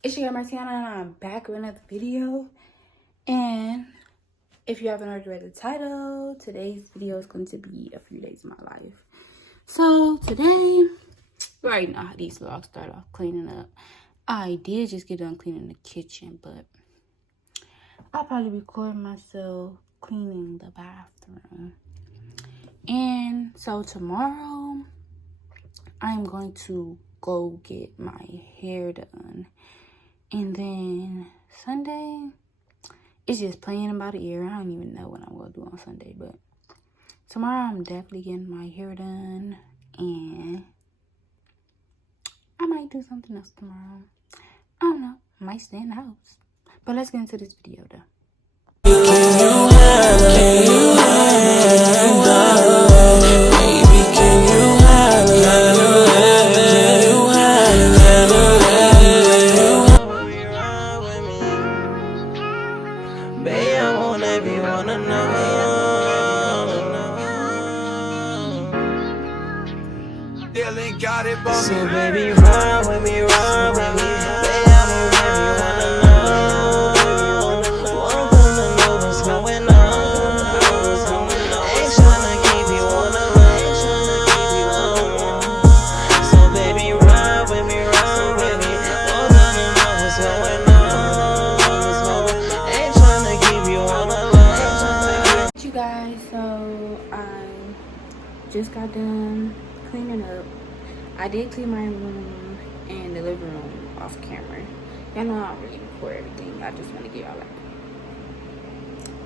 It's your girl Martiana, and I'm back with another video. And if you haven't already read the title, today's video is going to be a few days of my life. So today, you already know how these vlogs start off cleaning up. I did just get done cleaning the kitchen, but I'll probably record myself cleaning the bathroom. And so tomorrow, I'm going to go get my hair done. And then Sunday, it's just playing about the ear. I don't even know what I'm going to do on Sunday. But tomorrow, I'm definitely getting my hair done. And I might do something else tomorrow. I don't know. I might stay in the house. But let's get into this video, though. So baby, ride with me, ride with me. Baby, I'm wherever you wanna know. I'm gonna know what's going on. Ain't tryna keep you on the run. So baby, ride with me, ride with me. I'm gonna know what's going on. Ain't tryna keep you on the run. You guys, so I just got done cleaning up. I did clean my room and the living room off camera. Y'all know I don't really record everything. I just want to give y'all like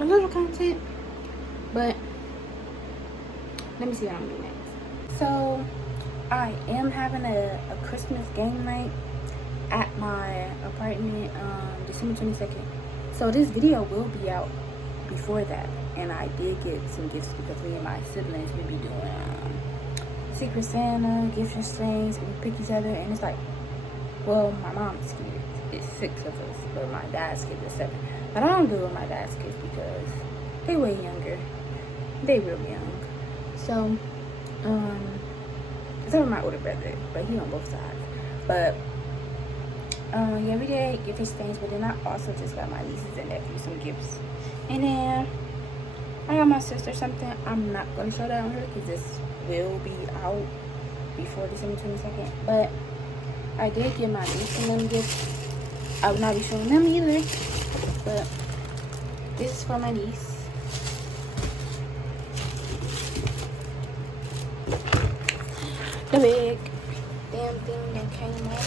a little content. But let me see what I'm doing next. So I am having a Christmas game night at my apartment December 22nd. So this video will be out before that. And I did get some gifts because me and my siblings will be doing Secret Santa, gift exchange, and we pick each other, and it's like, well, my mom's kid, it's 6 of us, but my dad's kid is 7. But I don't do it with my dad's kids because they way younger. They real young. So, except for my older brother, but he on both sides. But, yeah, we did gift exchange, but then I also just got my nieces and nephews some gifts. And then I got my sister something. I'm not going to show that on her because this will be out before December 22nd, but I did get my niece and them gifts. I will not be showing them either, but this is for my niece. The big damn thing that came up,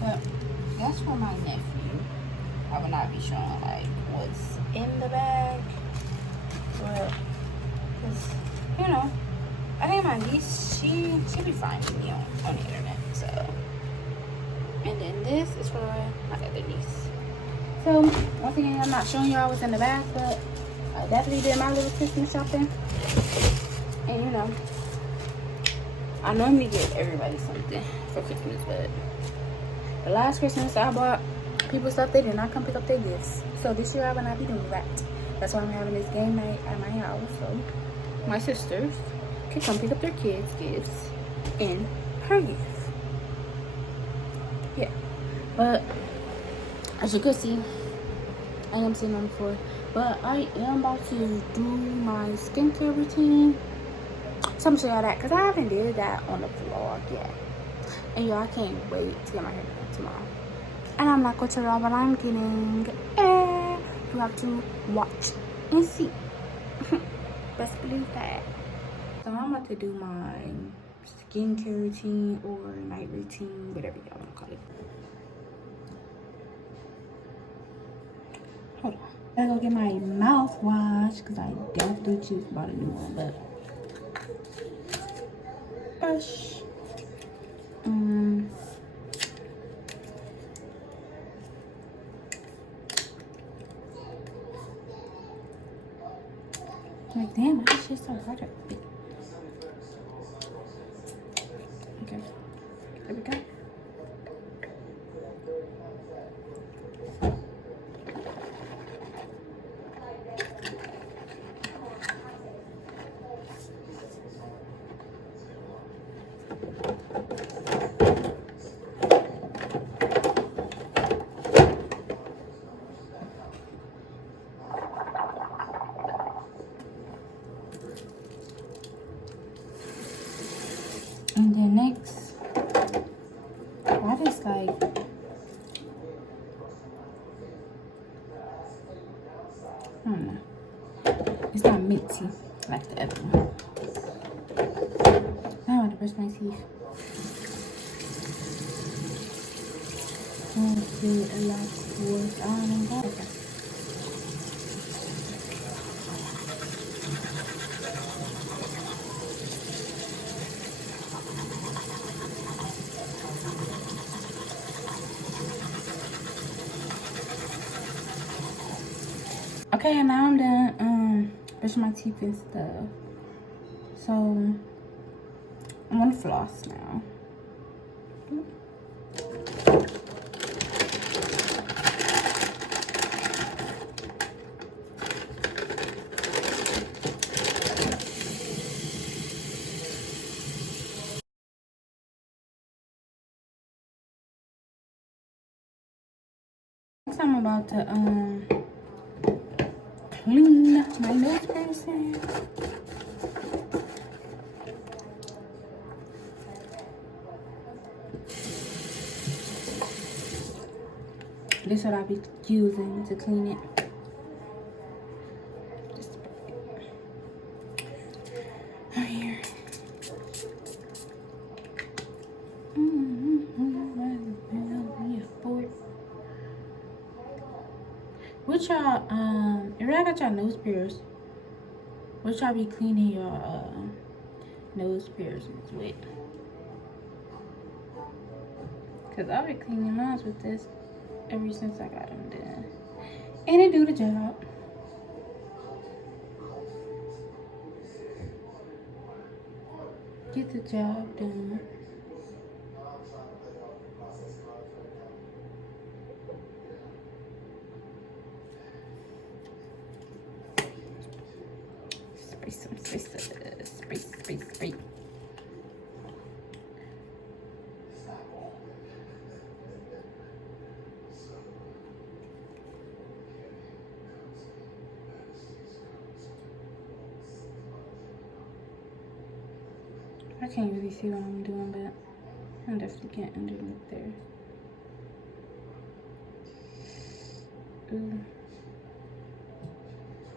but that's for my nephew. I will not be showing like what's in the bag, but because you know, I think my niece, she'll be fine with me on the internet, so. And then this is for my other niece. So, once again, I'm not showing y'all what's in the bag, but I definitely did my little Christmas shopping. And, you know, I normally get everybody something for Christmas, but the last Christmas I bought people stuff, they did not come pick up their gifts. So, this year I will not be doing that. That's why I'm having this game night at my house, so my sisters can come pick up their kids' gifts and her gifts. Yeah. But as you can see, I am sitting on the floor. But I am about to do my skincare routine. So I'm gonna show y'all that because I haven't did that on the vlog yet. And y'all can't wait to get my hair done tomorrow. And I'm not gonna tell y'all what I'm getting. You have to watch and see. Best believe that. So I'm about to do my skincare routine or night routine, whatever y'all want to call it. Hold on. I gotta go get my mouthwash because I definitely just bought a new one, but brush. Like, damn, why is shit so hard to pick? Okay, there we go. salty like the other one. Now I want to brush my teeth. Oh, feel a lot worse. I don't know. Okay. Okay, and now I'm done brushing my teeth and stuff. So I'm gonna floss now. Next I'm about to clean my nose person. This is what I'll be using to clean it. Just right here. What y'all, if y'all got y'all nose pierced, what y'all be cleaning your nose piercings with? Cause I've been cleaning mine with this ever since I got them done, and it do the job. Get the job done. Spray some spray. I can't really see what I'm doing, but I'm definitely getting underneath there. Ooh.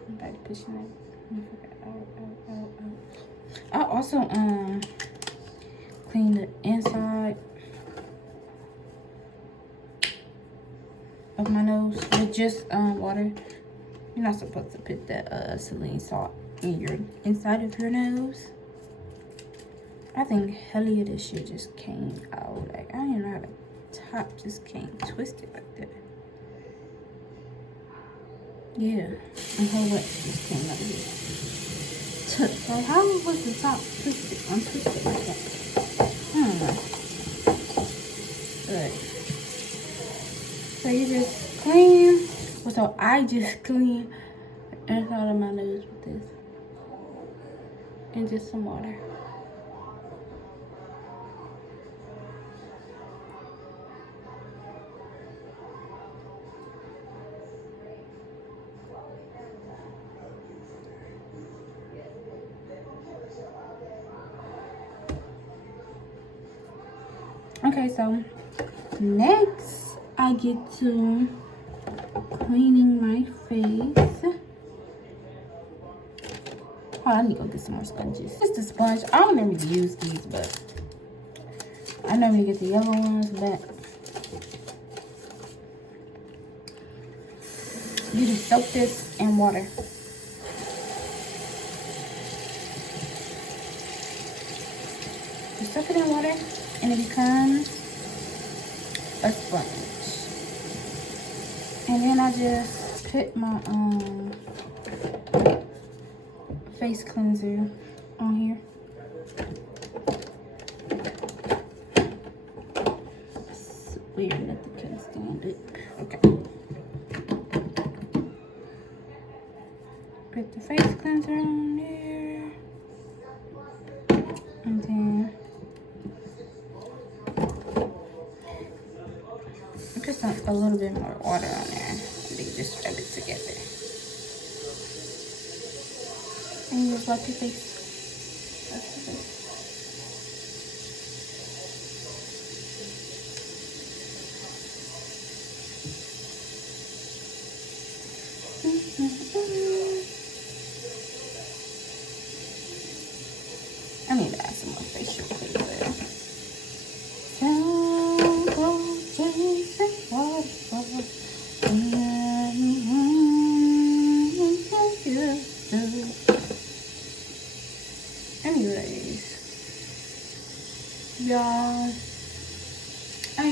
Somebody pushing it. Out. I also clean the inside of my nose with just water. You're not supposed to put the saline salt in your inside of your nose. I think hell of this shit just came out. Like, I don't even know how the top just came twisted like that. Yeah, and whole lot just came out of here. Like, how was the top twisted, untwisted like that? I don't know. But, so you just clean. Well, so I just clean the inside of my nose with this. And just some water. Okay, so next I get to cleaning my face. Oh, I need to go get some more sponges. Just a sponge. I don't normally use these, but I normally get the yellow ones, but you just soak this in water. You soak it in water and it becomes a sponge. And then I just put my face cleanser on here. It's weird, nothing can stand it. Okay. Put the face cleanser on there. And then put a little bit more water on there. And then just rub it together. And you just wipe your face.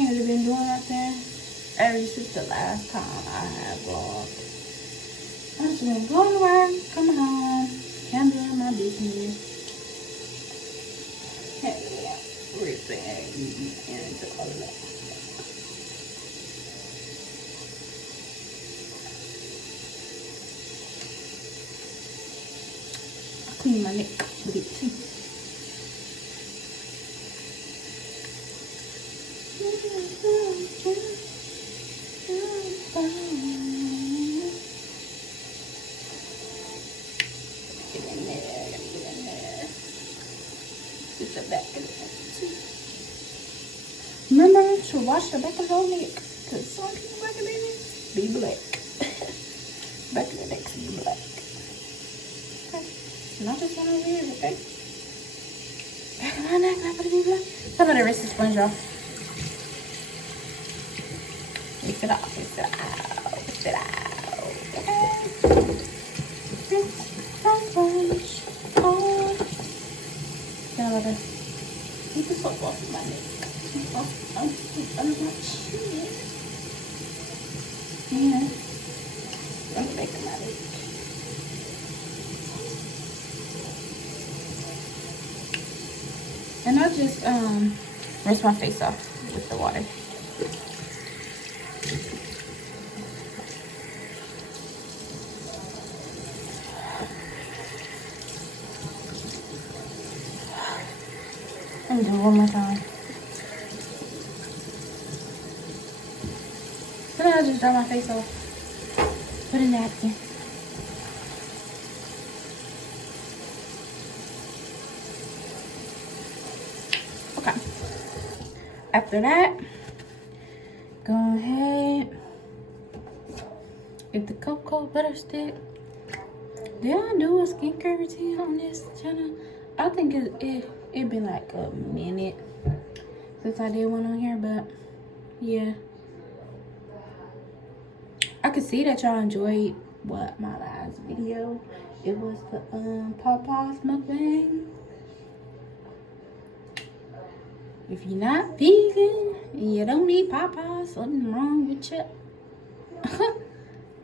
ain't really been doing nothing ever since the last time I had vlogged. I've just been going to work, coming home, handling my business, handling everything, and all of that. I clean my neck with it too. Remember to wash the back of your neck, because some people back of their necks be black. Back of their necks be black. Okay. Not just one over here, okay? Back of my neck not gonna be black. Some of the rest is sponge off. Mix it out, mix it out, mix it out. Okay. Rinse, sponge on. Then I'm gonna keep the soap off my neck. Under my chin. Yeah. I'm gonna make them out of it. And I'll just rinse my face off with the water. I'm gonna do it one more time. Then I'll just dry my face off. Put a napkin. Okay. After that, go ahead. Get the cocoa butter stick. Did I do a skincare routine on this channel? I think it been like a minute since I did one on here, but yeah. I could see that y'all enjoyed my last video. It was the Papa's mukbang. If you're not vegan and you don't eat Papa's, something wrong with you.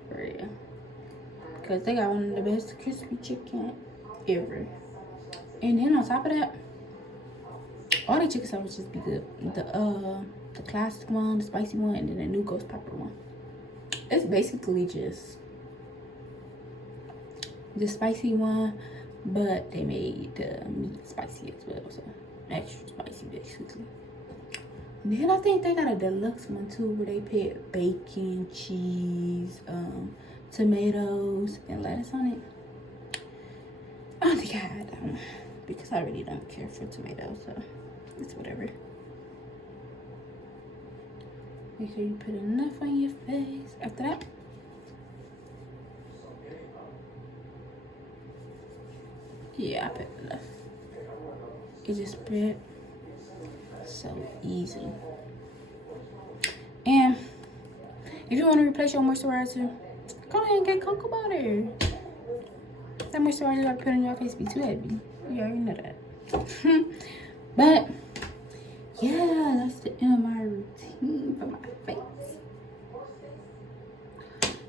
For real. Because they got one of the best crispy chicken ever. And then on top of that, all the chicken sandwiches be good. The classic one, the spicy one, and then the new ghost pepper one. It's basically just the spicy one, but they made the meat spicy as well, so extra spicy basically. And then I think they got a deluxe one too, where they put bacon, cheese, tomatoes, and lettuce on it. I don't think I had that one because I really don't care for tomatoes, so it's whatever. Make sure you put enough on your face. After that, yeah, I put enough. It just spread so easy. And if you want to replace your moisturizer, go ahead and get cocoa butter. That moisturizer you gotta put on your face be too heavy. You already know that. But yeah, that's the end of my routine for my face.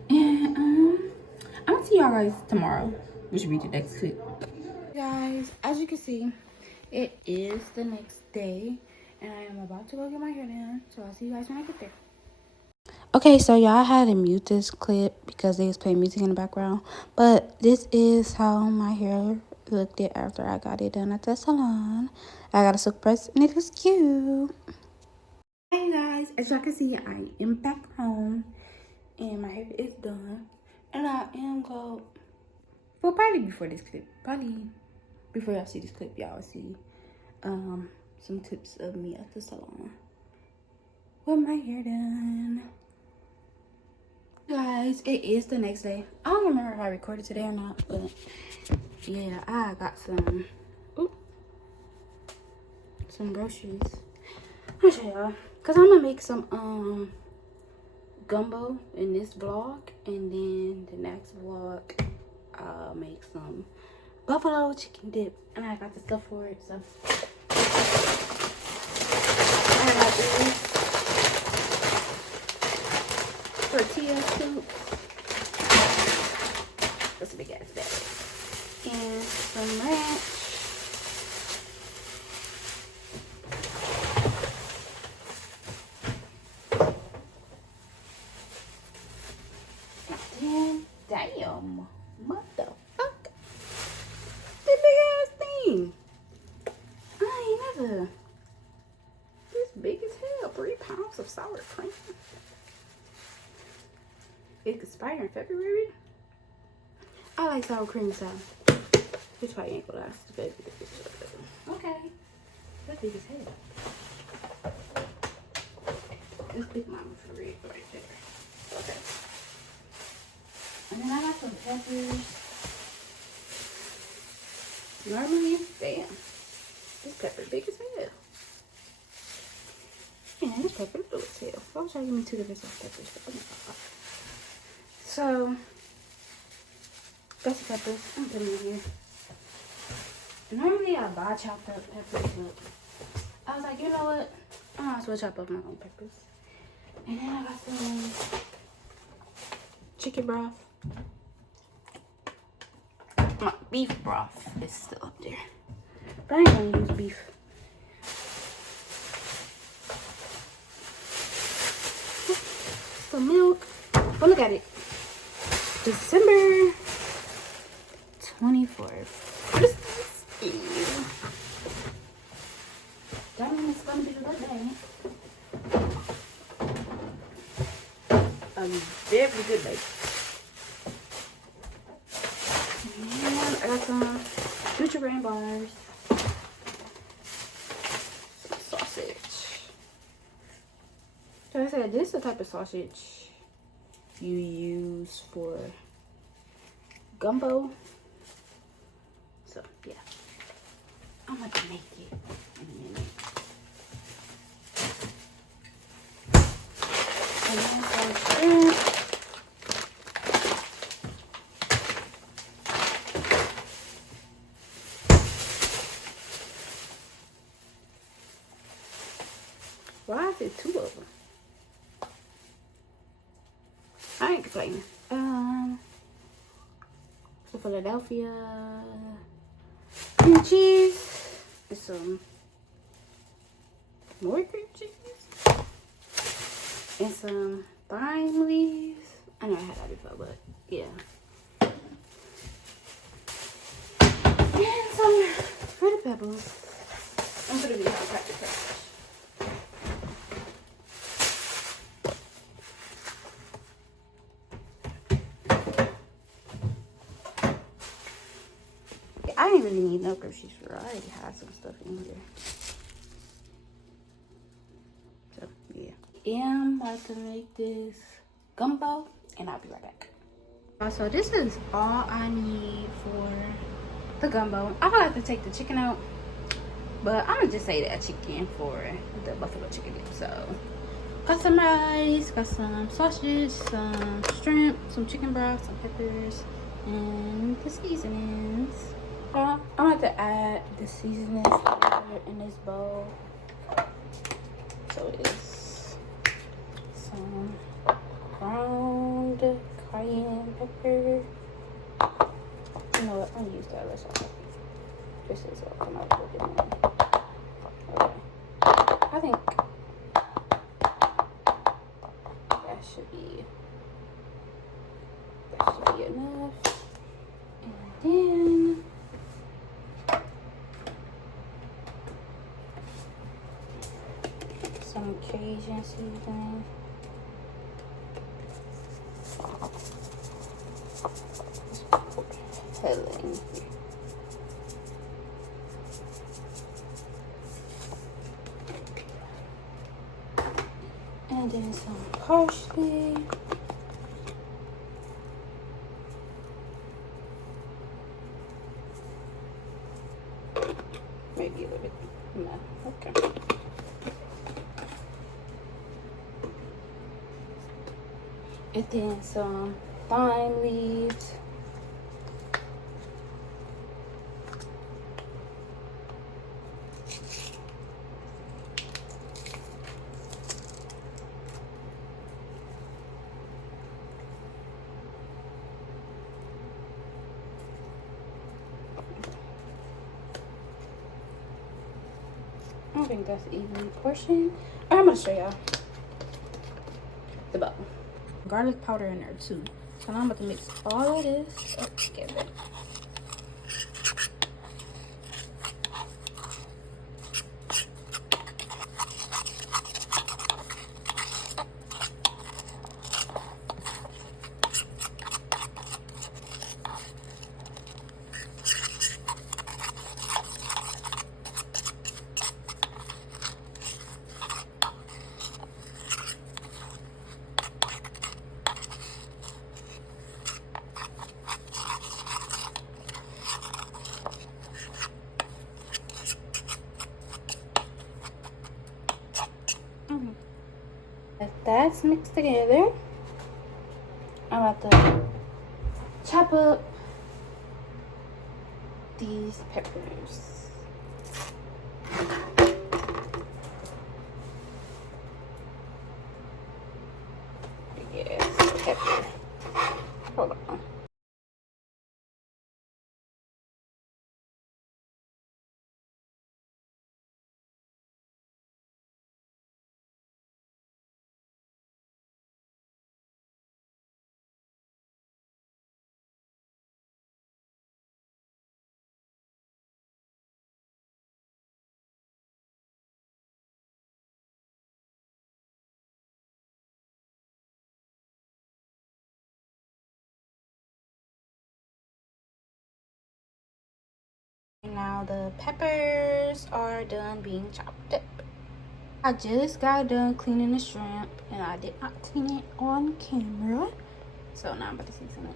And I'm gonna see y'all guys tomorrow, which will be the next clip. Guys, as you can see, it is the next day, and I am about to go get my hair done. So I'll see you guys when I get there. Okay, so y'all had to mute this clip because they was playing music in the background. But this is how my hair looked it after I got it done at the salon. I got a silk press and it was cute. Hey guys, as y'all can see, I am back home and my hair is done. And I am going, well, probably before this clip, probably before y'all see this clip, y'all will see some clips of me at the salon with my hair done. Guys, it is the next day. I don't remember if I recorded today or not, but yeah, I got some groceries. I'll show y'all, cause I'm gonna make some gumbo in this vlog, and then the next vlog I'll make some buffalo chicken dip, and I got the stuff for it. So I got this. motherfucker. This big ass thing. I ain't never. This big as hell. 3 pounds of sour cream. It could expire in February. I like sour cream, so this probably ain't gonna last. Okay. That's big as hell. It's Big Mama for real right there. Okay. And then I got some peppers. Normally, damn. This pepper big as hell. And this pepper little as hell. Why would y'all give me 2 different size peppers? Oh my God. So, got some peppers. I'm putting them in here. Normally I buy chopped up peppers, but I was like, you know what? I might as well chop up my own peppers. And then I got some chicken broth. My beef broth is still up there. But I ain't gonna use beef. Some milk. But look at it. December 24th. Christmas Eve. That means it's gonna be a good day. A very good day. And I got some Future Rain bars. Some sausage. So I said, this is the type of sausage you use for gumbo. So yeah, I'm gonna make it in a minute. And then some shrimp. Why is it 2 of them? I ain't complaining. Some Philadelphia cream cheese and some more cream cheese and some thyme leaves. I know I had that before, but yeah. And some pretty pebbles. I'm gonna be some cracker peppers. I didn't really need no groceries for. I already had some stuff in here. So yeah, I'm about to make this gumbo, and I'll be right back. So this is all I need for the gumbo. I will have to take the chicken out, but I'm gonna just say that chicken for the buffalo chicken dip. So got some rice, got some sausage, some shrimp, some chicken broth, some peppers, and the seasonings. I'm going to add the seasonings in this bowl. So it is some ground cayenne pepper. You know what? I'm going to use that rest of it. Just as it'll come out a little bit more. Okay. I think that should be enough. And then some Cajun seasoning. Helling. And then some parsley. Maybe a little bit. No, okay. And then some thyme leaves. I don't think that's evenly portioned. I'm gonna show y'all the bowl. Garlic powder in there too. So now I'm about to mix all of this up together. That's mixed together. I'm about to chop up these peppers. Yes, pepper. Hold on. Now the peppers are done being chopped up. I just got done cleaning the shrimp and I did not clean it on camera. So now I'm about to season it.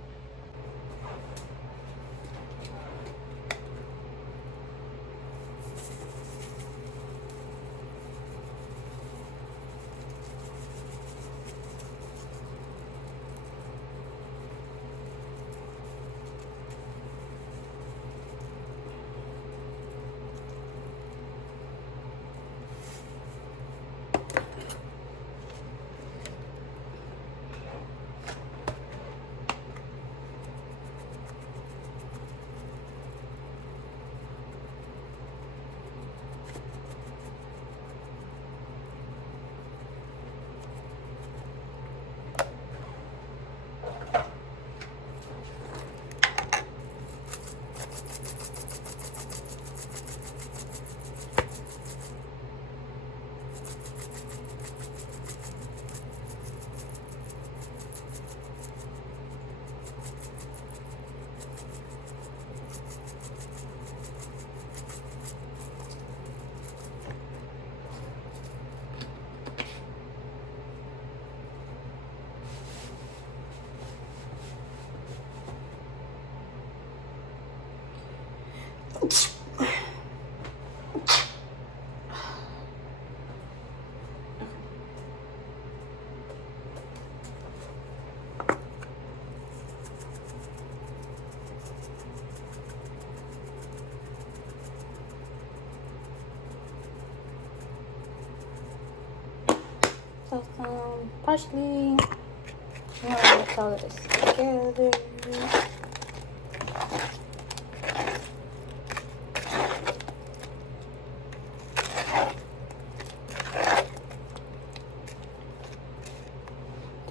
So some parsley. I'm gonna mix all of this together.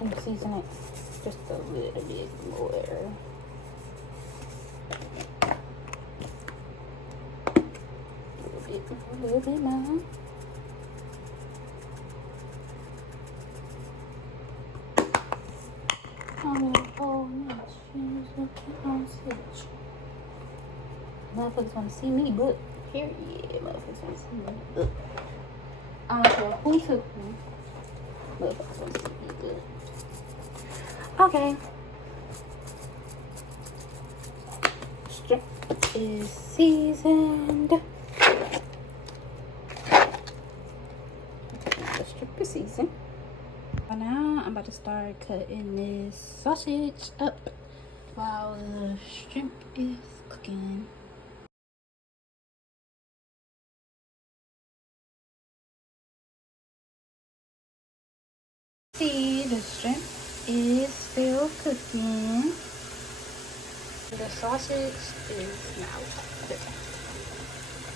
And season it just a little bit more. A little bit more. Motherfuckers want to see me, but period. Motherfuckers want to see me, but I don't care who took me. Motherfuckers want to see me, but okay. Strip is seasoned. The strip is seasoned. Now I'm about to start cutting this sausage up while the shrimp is cooking. See, the shrimp is still cooking. The sausage is now cooking.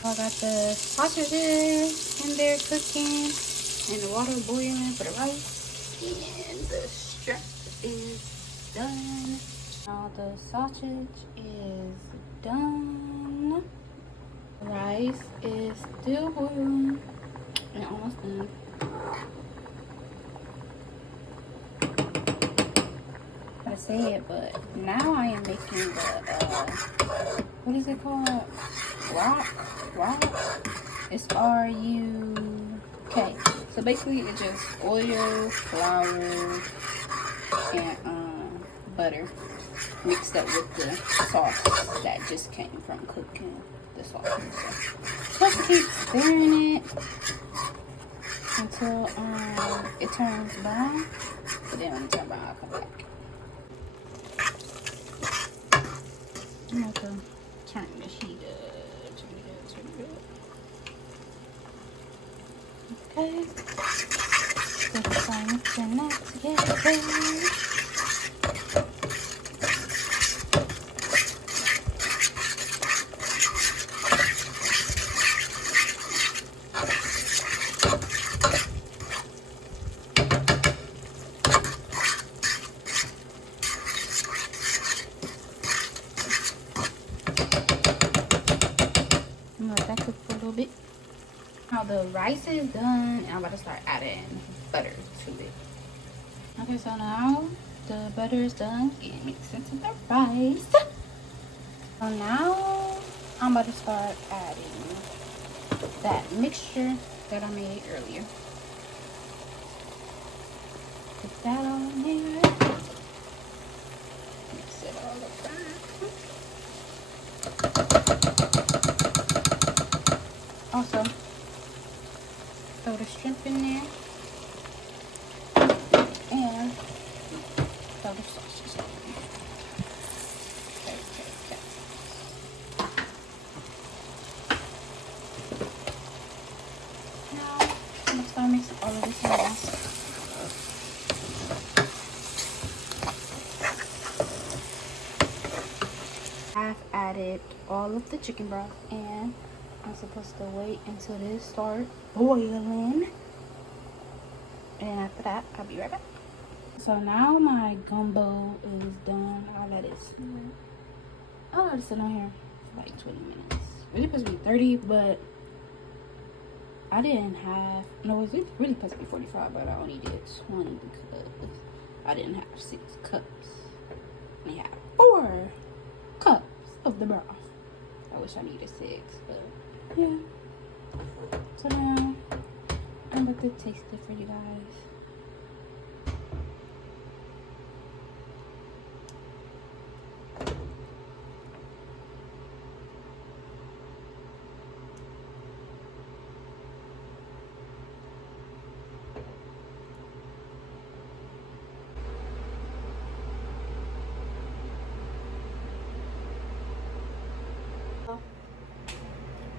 I got the sausages in there cooking and the water boiling for the rice. And the shrimp is done. Now the sausage is done. Rice is still boiling and almost done. I say it, but now I am making the what is it called? Rock. It's RUK. So basically, it's just oil, flour, and butter mixed up with the sauce that just came from cooking the sausage. So just keep stirring it until it turns brown. But then when it turns brown, I'll come back. I'm going to turn the heat up. Turn it up. Okay. So the time mixing that together. Let that cook for a little bit. Now the rice is done, and I'm about to start adding butter to it. Okay, so now the butter is done getting mixed into the rice. So now I'm about to start adding that mixture that I made earlier. Put that on there. Mix it all up. Also, throw the shrimp in there and throw the sausage in there. Okay. Now, I'm going to start mixing all of this in. I've added all of the chicken broth and I'm supposed to wait until this starts boiling, and after that I'll be right back. So now my gumbo is done. I'll let it sit on here for like 20 minutes. Really supposed to be 30, but I didn't have, no, it's really supposed to be 45, but I only did 20 because I didn't have 6 cups. I had 4 cups of the broth. I wish I needed 6, but yeah. So now I'm about to taste it for you guys.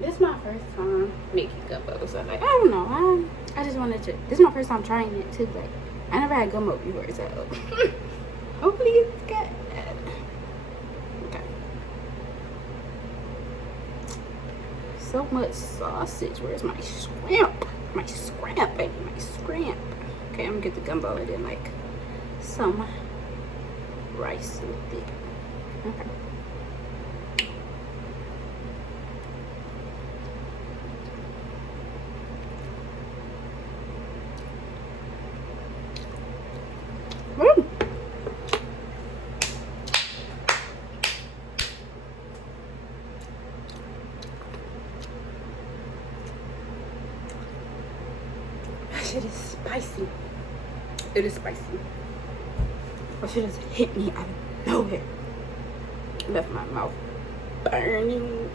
This is my first time making gumbo, so like I don't know. I just wanted to. This is my first time trying it too. Like I never had gumbo before, so hopefully it's good. Okay. So much sausage. Where's my shrimp? My scrimp, baby, my scrimp. Okay, I'm gonna get the gumbo and then like some rice with it. Okay. Shit is spicy. It is spicy. That shit just hit me out of nowhere. Left my mouth burning,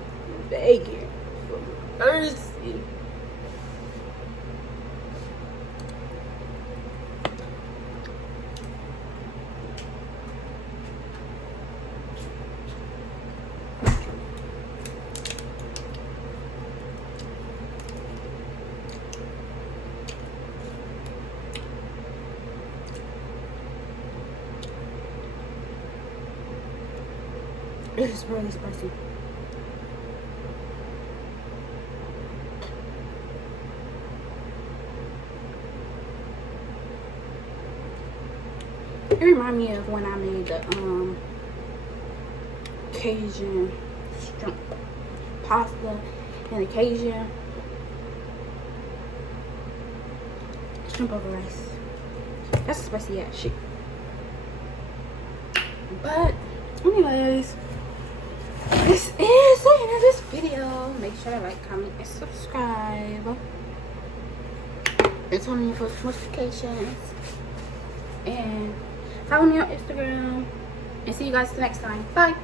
begging for mercy. It is really spicy. It reminds me of when I made the Cajun shrimp pasta and a Cajun shrimp over rice. That's spicy ass shit. But anyways, this is the end of this video. Make sure to like, comment, and subscribe. And turn on your post notifications. And follow me on Instagram. And see you guys next time. Bye.